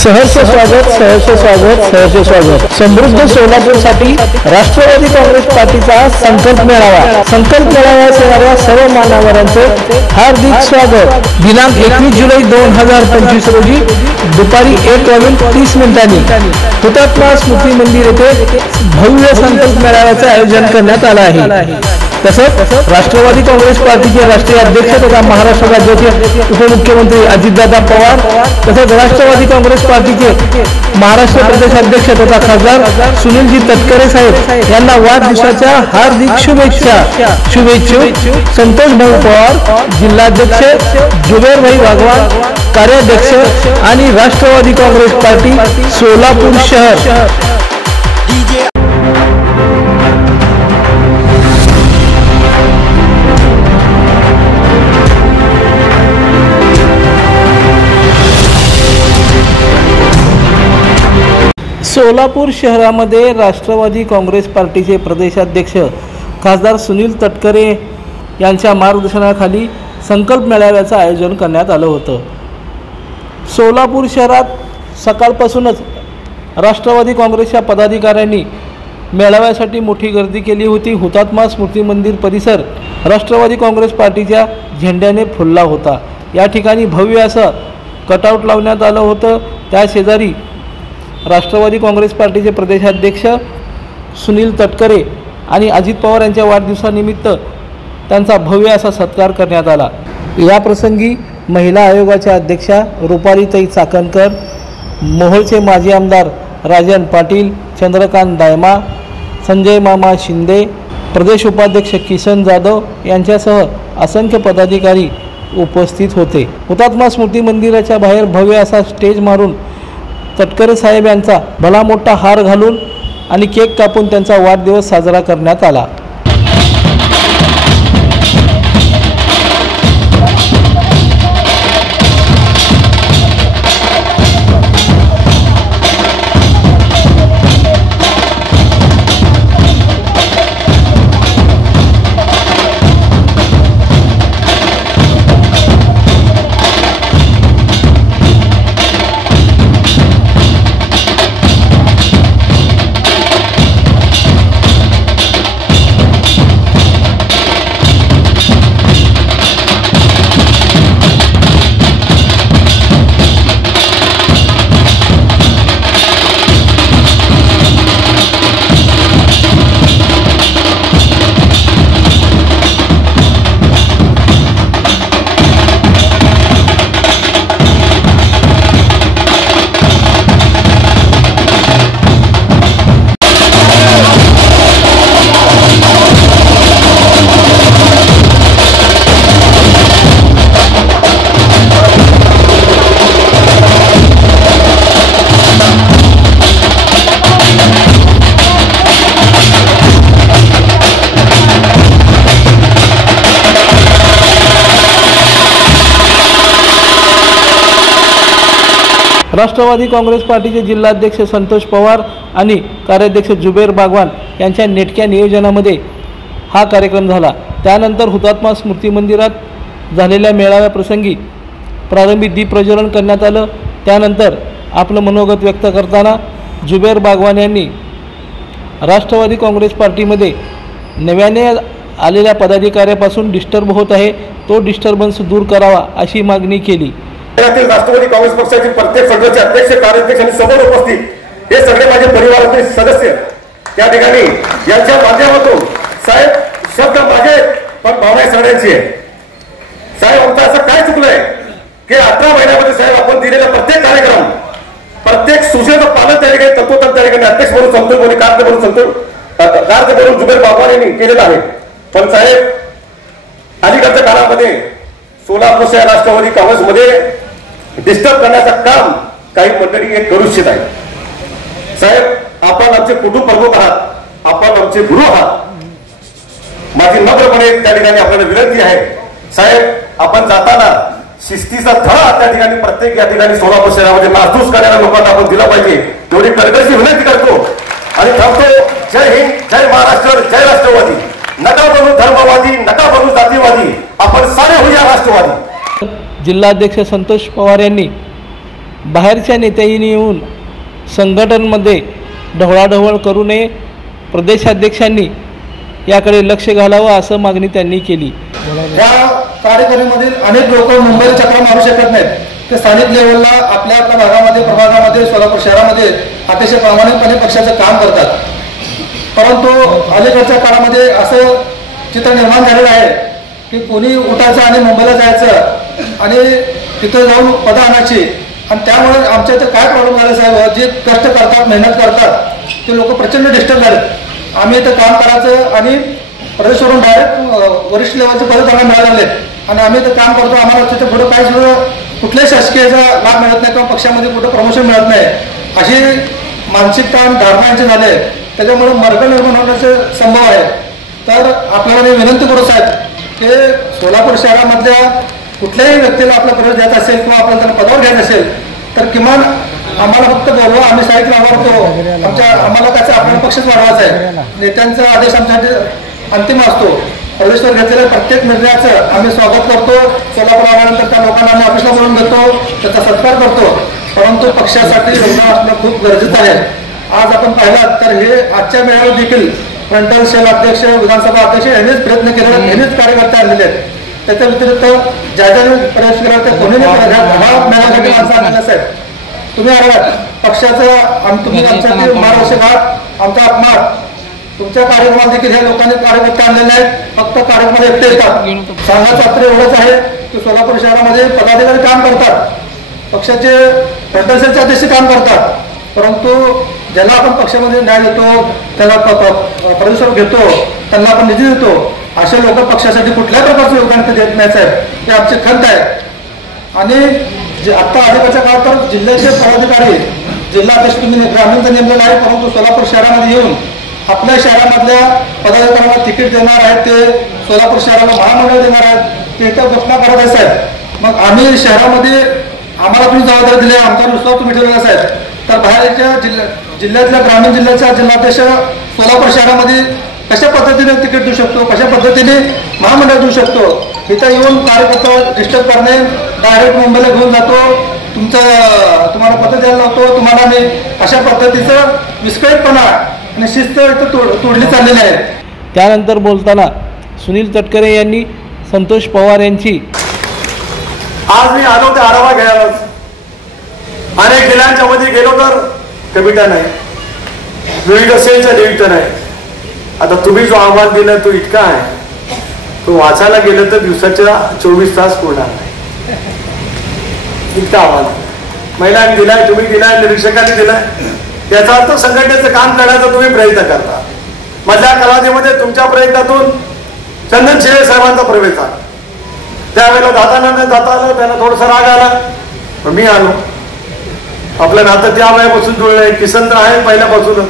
सहर्ष स्वागत समृद्ध सोलापूरसाठी राष्ट्रवादी काँग्रेस पार्टीचा संकल्प मेळाव्यास येणाऱ्या सर्व मान्यवरांचे हार्दिक स्वागत। दिनांक 21 जुलै 2025 रोजी दुपारी 1:30 हुतात्मा स्मृती मंदिर येथे भव्य संकल्प मेळाव्याचे आयोजन करण्यात आले आहे। तसंच राष्ट्रवादी काँग्रेस पार्टीचे राष्ट्रीय अध्यक्ष तथा महाराष्ट्र राज्याचे उपमुख्यमंत्री अजितदादा पवार तसंच राष्ट्रवादी काँग्रेस पार्टीचे महाराष्ट्र प्रदेशाध्यक्ष तथा खासदार सुनीलजी तटकरे साहेब यांना वाढदिवसाच्या हार्दिक शुभेच्छा। शुभेच्छुक संतोष भाऊ पवार, जिल्हाध्यक्ष जुबेर भाई वाघवान, कार्याध्यक्ष आणि राष्ट्रवादी काँग्रेस पार्टी सोलापूर शहर। सोलापूर शहरामध्ये राष्ट्रवादी काँग्रेस पार्टीचे प्रदेशाध्यक्ष खासदार सुनील तटकरे यांच्या मार्गदर्शनाखाली संकल्प मेळाव्याचं आयोजन करण्यात आलं होतं। सोलापूर शहरात सकाळपासूनच राष्ट्रवादी काँग्रेसच्या पदाधिकाऱ्यांनी मेळाव्यासाठी मोठी गर्दी केली होती। हुतात्मा स्मृती मंदिर परिसर राष्ट्रवादी काँग्रेस पार्टीच्या झेंड्याने फुलला होता। या ठिकाणी भव्य असं कटआउट लावण्यात आलं होतं। त्या शेजारी राष्ट्रवादी काँग्रेस पार्टीचे प्रदेशाध्यक्ष सुनील तटकरे आणि अजित पवार यांच्या वाढदिवसानिमित्त त्यांचा भव्य असा सत्कार करण्यात आला। या प्रसंगी महिला आयोगाच्या अध्यक्षा रुपालीताई चाकणकर, मोहोळचे माजी आमदार राजन पाटील, चंद्रकांत दायमा, संजय मामा शिंदे, प्रदेश उपाध्यक्ष किसन जाधव यांच्यासह असंख्य पदाधिकारी उपस्थित होते। हुतात्मा स्मृती मंदिराच्या बाहेर भव्य असा स्टेज मारून तटकरे साहेब यांचा भला मोठा हार घालून आणि केक कापून त्यांचा वाढदिवस साजरा करण्यात आला। राष्ट्रवादी काँग्रेस पार्टीचे जिल्हाध्यक्ष संतोष पवार आणि कार्याध्यक्ष जुबेर बागवान यांच्या नेटक्या नियोजनामध्ये हा कार्यक्रम झाला। त्यानंतर हुतात्मा स्मृती मंदिरात झालेल्या मेळाव्याप्रसंगी प्रारंभी दीप प्रज्वलन करण्यात आलं। त्यानंतर आपलं मनोगत व्यक्त करताना जुबेर बागवान यांनी राष्ट्रवादी काँग्रेस पार्टीमध्ये नव्याने आलेल्या पदाधिकाऱ्यापासून डिस्टर्ब होत आहे, तो डिस्टर्बन्स दूर करावा अशी मागणी केली। राष्ट्रवादी काँग्रेस पक्षाचे प्रत्येक सदस्य, अध्यक्ष, कार्याध्यक्ष आणि समोर उपस्थित हे सगळे माझे परिवारातील सदस्य त्या ठिकाणी यांच्या माध्यमातून साहेब शब्द माझे पण भावना सगळ्यांची आहे। साहेब आमचं असं काय चुकलंय की 18 महिन्यामध्ये साहेब आपण दिलेला प्रत्येक कार्यक्रम, प्रत्येक सूचनेचं पालन त्या ठिकाणी तत्वतंत्र त्या ठिकाणी अध्यक्ष म्हणून संतोष बोलून कार्य करून जुबेर बागवान यांनी केलेलं आहे। पण साहेब अलीकडच्या काळामध्ये सोलापूर शहर राष्ट्रवादी काँग्रेसमध्ये डिस्टर्ब करण्याचं काम काही मंडळी हे करू इच्छित आहे। साहेब आपण आमचे कुटुंब प्रमुख आहात, आपण आमचे गुरु आहात। माझी नम्रपणे त्या ठिकाणी आपल्याला विनंती आहे साहेब, आपण जाताना शिस्तीचा धडा त्या ठिकाणी प्रत्येक या ठिकाणी सोलापूर शहरामध्ये नासधूस करणाऱ्या लोकांना आपण दिला पाहिजे, एवढी कळकळीची विनंती करतो आणि थांबतो। जय हिंद, जय महाराष्ट्र, जय राष्ट्रवादी। नका बनू धर्मवादी, नका बनू जातीवादी, आपण सारे होऊया राष्ट्रवादी। जिल्हाध्यक्ष संतोष पवार यांनी बाहेरच्या नेत्यांनी येऊन संघटनांमध्ये ढवळाढवळ करू नये, प्रदेशाध्यक्षांनी याकडे लक्ष घालावं असं मागणी त्यांनी केली. या कार्यकर्त्यांमधील अनेक लोक मुंबईला चक्रा मारू शकत नाहीत. ते स्थानिक लेवलला आपल्या भागामध्ये, प्रभागामध्ये, सोलापूर शहरामध्ये अतिशय प्रामाणिकपणे पक्षाचं काम करतात. परंतु अलीकडच्या काळामध्ये असं चित्र निर्माण झालेलं आहे की कोणी उठायचं आणि मुंबईला जायचं आणि तिथं जाऊन पदं आणायची. आणि त्यामुळे आमच्या इथं काय प्रॉब्लेम झाला साहेब, जे कष्ट करतात, मेहनत करतात ते लोक प्रचंड डिस्टर्ब झाले. आम्ही इथं काम करायचं आणि प्रदेशवरून डायरेक्ट वरिष्ठ लेवलचे पदं त्यांना मिळाले आणि आम्ही इथं काम करतो. आम्हाला तिथे पुढं काय सुद्धा कुठल्याही शासकीयचा लाभ मिळत नाही किंवा पक्षामध्ये कुठं प्रमोशन मिळत नाही, अशी मानसिकता आणि धारणा यांची झाले. त्याच्यामुळे मार्ग निर्माण होण्याचे संभव आहे. तर आपल्याला मी विनंती करू साहेब की सोलापूर शहरामधल्या कुठल्याही व्यक्तीला आपला प्रवेश द्यायचा असेल किंवा आपल्याला त्यांना पदावर घ्यायचं असेल तर किमान आम्हाला फक्त बोलवा, आम्ही साहित्य वाढवतो. आम्हाला कसं आपल्याला पक्षच वाढवायचा आहे. नेत्यांचा आदेश आमच्यासाठी अंतिम असतो. प्रदेशवर घेतलेल्या प्रत्येक निर्णयाचं आम्ही स्वागत करतो. सोलापूर आल्यानंतर त्या लोकांना आम्ही ऑफिसला बोलून घेतो, त्याचा सत्कार करतो. परंतु पक्षासाठी योगदान असणं खूप गरजेचं आहे. आज आपण पाहिलात तर हे आजच्या मेळाव्यात देखील फ्रंटल सेल अध्यक्ष, विधानसभा अध्यक्ष यांनीच प्रयत्न केले, यांनीच कार्यकर्ते आणलेले आहेत. त्याच्या व्यतिरिक्त ज्या ज्या प्रवेश केला त्या कोणी मेळाव्यासाठी माणसं आणलेलं साहेब. तुम्ही आलात पक्षाचं आणि तुम्ही आमच्यासाठी मार्गदर्शक आहात. आमचा अपमान तुमच्या कार्यक्रमात देखील ह्या लोकांनी कार्यकर्ते आणलेले आहेत. फक्त कार्यक्रमाला एकटे येतात. सांगायचं मात्र एवढंच आहे की सोलापूर शहरामध्ये पदाधिकारी काम करतात, पक्षाचे फ्रंटल सेलचे अध्यक्ष काम करतात. परंतु ज्याला आपण पक्षामध्ये न्याय देतो, त्याला प्रदेशावर घेतो, त्यांना आपण निधी देतो, असे लोक पक्षासाठी कुठल्या प्रकारचं योगदान देत नाही साहेब. हे आमची खंत आहे. आणि जे आत्ता अलीकडच्या काळात तर जिल्ह्याचे पदाधिकारी, जिल्हा अध्यक्ष तुम्ही ग्रामीणचं नेमलेलं आहे, परंतु सोलापूर शहरामध्ये येऊन आपल्या शहरामधल्या पदाधिकाऱ्यांना तिकीट देणार आहेत, ते सोलापूर शहराला महामंडळ देणार आहेत, ते इथं घोषणा करत आहे साहेब. मग आम्ही शहरामध्ये आम्हाला तुम्ही जबाबदारी दिली, आमचा विश्वास तुम्ही ठेवलेला साहेब. तर बाहेरच्या जिल्ह्यातल्या ग्रामीण जिल्ह्याचा जिल्हाध्यक्ष सोलापूर शहरामध्ये कशा पद्धतीने तिकीट देऊ शकतो, कशा पद्धतीने महामंडळ देऊ शकतो. इथं येऊन कार्यकर्ता डिस्टर्ब करणे, डायरेक्ट मुंबईला घेऊन जातो, तुम्हाला पत्र द्यायला लावतो तुम्हाला, मी अशा पद्धतीचं विस्कळीतपणा आणि शिस्त इथं तोडली चाललेली आहे. त्यानंतर बोलताना सुनील तटकरे यांनी संतोष पवार यांची आज मी आलो ते आढावा घ्यायला. अनेक जिल्ह्यांच्या मध्ये गेलो तर कविता नाही, विविध सेलचा नियुक्त नाही. आता तुम्ही जो अहवाल दिला तो इतका आहे, तो वाचायला गेलं तर दिवसाच्या 24 तास पुरणार नाही, इतका अहवाल महिलांनी दिलाय, तुम्ही दिलाय, निरीक्षकांनी दिलाय. याचा अर्थ संघटनेचं काम करण्याचा तुम्ही प्रयत्न करता. मधल्या कालावधीमध्ये तुमच्या प्रयत्नातून चंदन शिळे साहेबांचा प्रवेश झाला. त्यावेळेला दादांना न जाता आलं, त्यांना थोडंसं राग आला, पण मी आलो. आपलं नातं त्या वेळेपासून जुळलंय, किसन तर आहे पहिल्यापासूनच.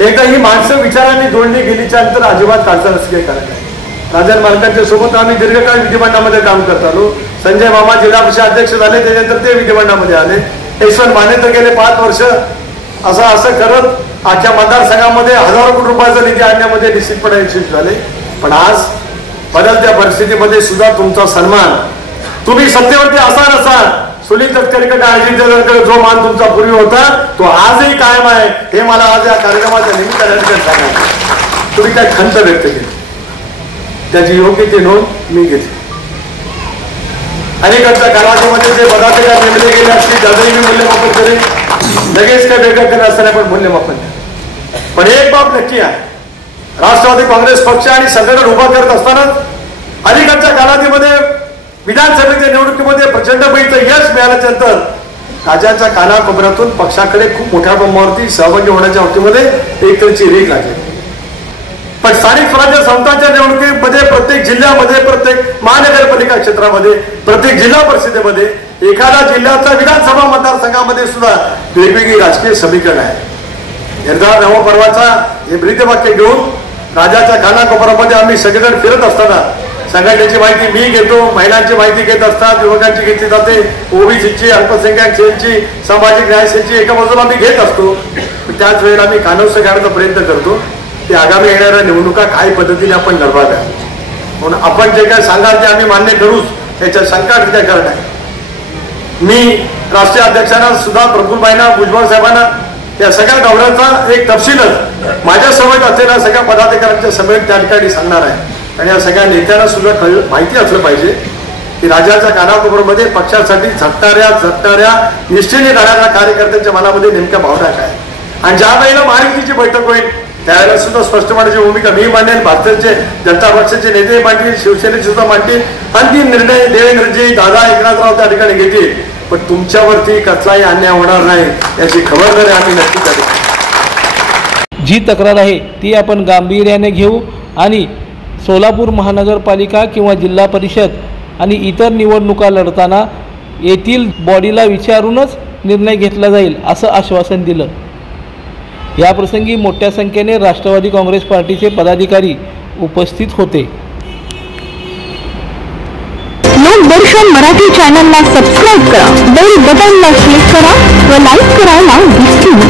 एकदा ही माणसं विचारांनी जोडली गेलीच्या नंतर अजिबात काढचा रस्ते करत नाही. राजन मालकांच्या सोबत आम्ही दीर्घकाळ विधिमंडळामध्ये काम करत आलो. संजय मामा जिल्हा परिषद अध्यक्ष झाले, त्याच्यानंतर ते विधिमंडळामध्ये आले. यशवंत माने तर गेले 5 वर्ष असं करत आजच्या मतदारसंघामध्ये हजारो कोटी रुपयाचा निधी आणण्यामध्ये निश्चितपणे यशस्वी झाले. पण आज बदलत्या परिस्थितीमध्ये सुद्धा तुमचा सन्मान, तुम्ही सत्तेवरती असा नसाल, सुनील तटकरेकडे अजित जो मान तुमचा पूर्वी होता तो आजही कायम आहे, हे मला आज या कार्यक्रमाच्या निमित्ताने सांगायचं. तुम्ही काय खंत व्यक्त केली, त्याची योग्य ती नोंद मी घेतली. अनेकांच्या कालावधीमध्ये जे पदाधिकारी नेमले गेले असतील त्याचंही मी मूल्यमापन करेन. लगेच काय वेगळं करत असताना पण मूल्यमापन करेन. पण एक बाब नक्की आहे, राष्ट्रवादी काँग्रेस पक्ष आणि संघटन उभा करत असतानाच अलीकडच्या कालावधीमध्ये विधानसभेच्या निवडणुकीमध्ये प्रचंडपैकी यश मिळाल्याच्या नंतर राज्याच्या कानाकोपऱ्यातून पक्षाकडे खूप मोठ्या प्रमाणावरती सहभागी होण्याच्या बाबतीमध्ये एकतरीची रीग लागली. पण स्थानिक स्वराज्य संस्थांच्या निवडणुकीमध्ये प्रत्येक जिल्ह्यामध्ये, प्रत्येक महानगरपालिका क्षेत्रामध्ये, प्रत्येक जिल्हा परिषदेमध्ये, एखाद्या जिल्ह्याच्या विधानसभा मतदारसंघामध्ये सुद्धा वेगवेगळी राजकीय समीकरण आहे. निर्धार नवपर्वाचा हे ब्रीदवाक्य घेऊन राज्याच्या कानाकोपऱ्यामध्ये आम्ही सगळेजण फिरत असताना संघटनेची माहिती मी घेतो, महिलांची माहिती घेत असतात, युवकांची घेतली जाते, ओबीसीची, अल्पसंख्याक सेलची, सामाजिक न्याय सेलची एका बाजूला आम्ही घेत असतो. त्याच वेळेला आम्ही कानोसा घालण्याचा प्रयत्न करतो की आगामी येणाऱ्या निवडणुका काही पद्धतीने आपण लढवाव्या. म्हणून आपण जे काय सांगाल ते आम्ही मान्य करूच, त्याच्या शंका काय करत आहे. मी राष्ट्रीय अध्यक्षांना सुद्धा प्रफुल्लबाईंना भुजबळ साहेबांना या सगळ्या दौऱ्याचा एक तपशीलच माझ्या समोर असलेल्या सगळ्या पदाधिकाऱ्यांच्या समेत त्या ठिकाणी सांगणार आहे. आणि या सगळ्या नेत्यांना सुद्धा माहिती असलं पाहिजे की राज्याच्या कानाकोपऱ्यामध्ये पक्षासाठी झटणाऱ्या निष्ठेने लढणाऱ्या कार्यकर्त्यांच्या मनामध्ये नेमक्या भावना काय आणि ज्या वेळेला महायुतीची बैठक होईल त्यावेळेला सुद्धा स्पष्टपणाची भूमिका मी मांडेन, भारतीय जनता पक्षाचे नेते मांडतील, शिवसेनेचे सुद्धा मांडतील. अंतिम निर्णय देवेंद्रजी दादा एकनाथराव त्या ठिकाणी घेतील. पण तुमच्यावरती कसलाही अन्याय होणार नाही याची खबरदारी आम्ही नक्की करू. जी तक्रार आहे ती आपण गांभीर्याने घेऊ आणि सोलापूर महानगरपालिका किंवा जिल्हा परिषद आणि इतर निवडणुका लढताना येथील बॉडीला विचारूनच निर्णय घेतला जाईल असं आश्वासन दिलं. याप्रसंगी मोठ्या संख्येने राष्ट्रवादी काँग्रेस पार्टीचे पदाधिकारी उपस्थित होते. लोकदर्शन मराठी चॅनलला सबस्क्राईब करा, बेल बटनला क्लिक करा व लाईक करायला विसरू नका.